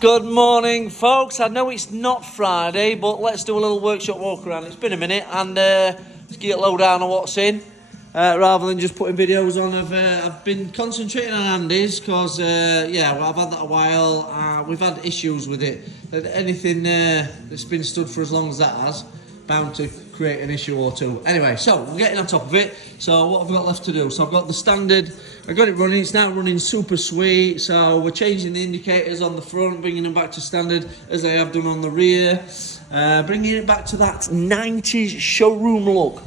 Good morning, folks. I know it's not Friday, but let's do a little workshop walk around. It's been a minute, and let's get low down on what's in, rather than just putting videos on. I've been concentrating on Andy's because, yeah, well, I've had that a while. We've had issues with it. Anything that's been stood for as long as that has, bound to create an issue or two. Anyway, so we're getting on top of it. So what have I got left to do? So I've got the standard. I got it running. It's now running super sweet. So we're changing the indicators on the front, bringing them back to standard as I have done on the rear, bringing it back to that 90s showroom look.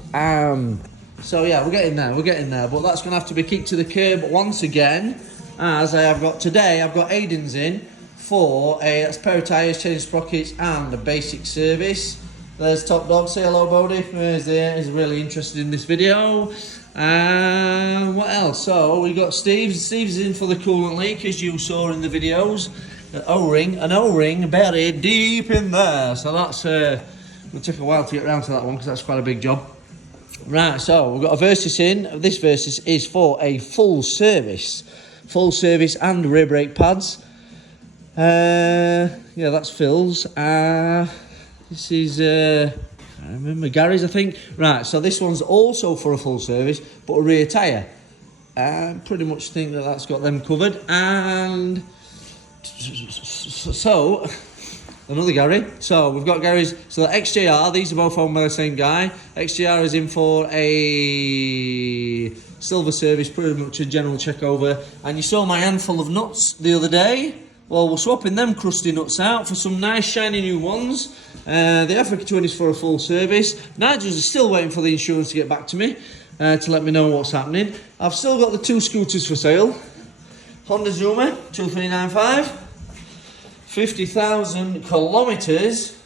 So yeah, we're getting there. We're getting there. But that's going to have to be kicked to the curb once again, as I have got today. I've got Aiden's in for a pair of tyres, change sprockets, and a basic service. There's Top Dog. Say hello, Bodie. He's really interested in this video. What else? So we got Steve. Steve's in for the coolant leak, as you saw in the videos. An O-ring buried deep in there. So that's it'll take a while to get around to that one because that's quite a big job. Right. So we've got a Versys in. This Versys is for a full service and rear brake pads. Yeah, that's Phil's. This is, I remember Gary's, I think. Right, so this one's also for a full service, but a rear tyre. Pretty much think that that's got them covered. And so, another Gary. So we've got Gary's, so the XJR, these are both owned by the same guy. XJR is in for a silver service, pretty much a general check over. And you saw my handful of nuts the other day. Well, we're swapping them crusty nuts out for some nice shiny new ones. The Africa Twin is for a full service. Nigel's is still waiting for the insurance to get back to me to let me know what's happening. I've still got the two scooters for sale. Honda Zuma 2395, 50,000 kilometres.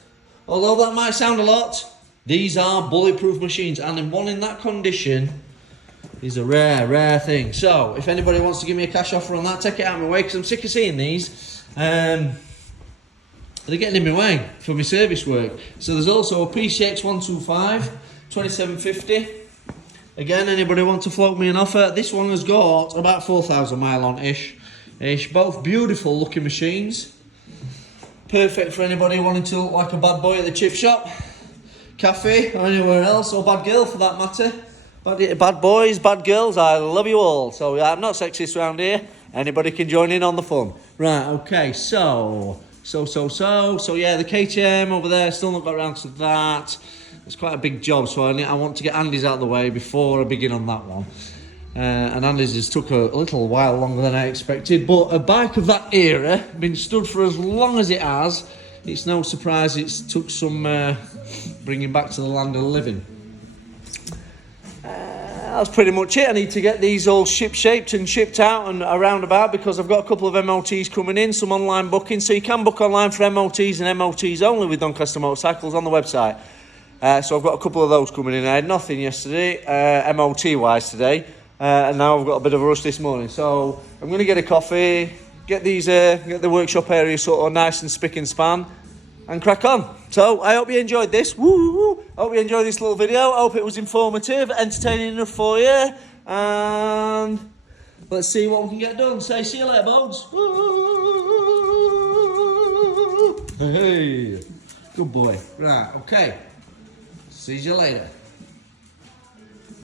Although that might sound a lot, these are bulletproof machines, and one in that condition is a rare thing. So if anybody wants to give me a cash offer on that, take it out of my way, because I'm sick of seeing these. They're getting in my way for my service work. So there's also a PCX 125 2750. Again, anybody want to float me an offer? This one has got about 4,000 mile on ish. Both beautiful looking machines. Perfect for anybody wanting to look like a bad boy at the chip shop, cafe, or anywhere else, or bad girl for that matter. Bad boys, bad girls, I love you all. So yeah, I'm not sexist around here. Anybody can join in on the fun. Right, okay, so yeah, the KTM over there, still not got around to that. It's quite a big job, so I want to get Andy's out of the way before I begin on that one. And Andy's just took a little while longer than I expected, but a bike of that era, been stood for as long as it has, it's no surprise it's took some bringing back to the land of the living. That's pretty much it. I need to get these all ship-shaped and shipped out and around about, because I've got a couple of MOTs coming in, some online bookings. So you can book online for MOTs and MOTs only with Doncaster Motorcycles on the website. So I've got a couple of those coming in. I had nothing yesterday, MOT-wise today, and now I've got a bit of a rush this morning. So I'm going to get a coffee, get the workshop area sort of nice and spick and span, and crack on. So I hope you enjoyed this. Woo! I hope you enjoyed this little video. I hope it was informative, entertaining enough for you. And let's see what we can get done. Say, see you later, Bones. Hey, good boy. Right, okay. See you later.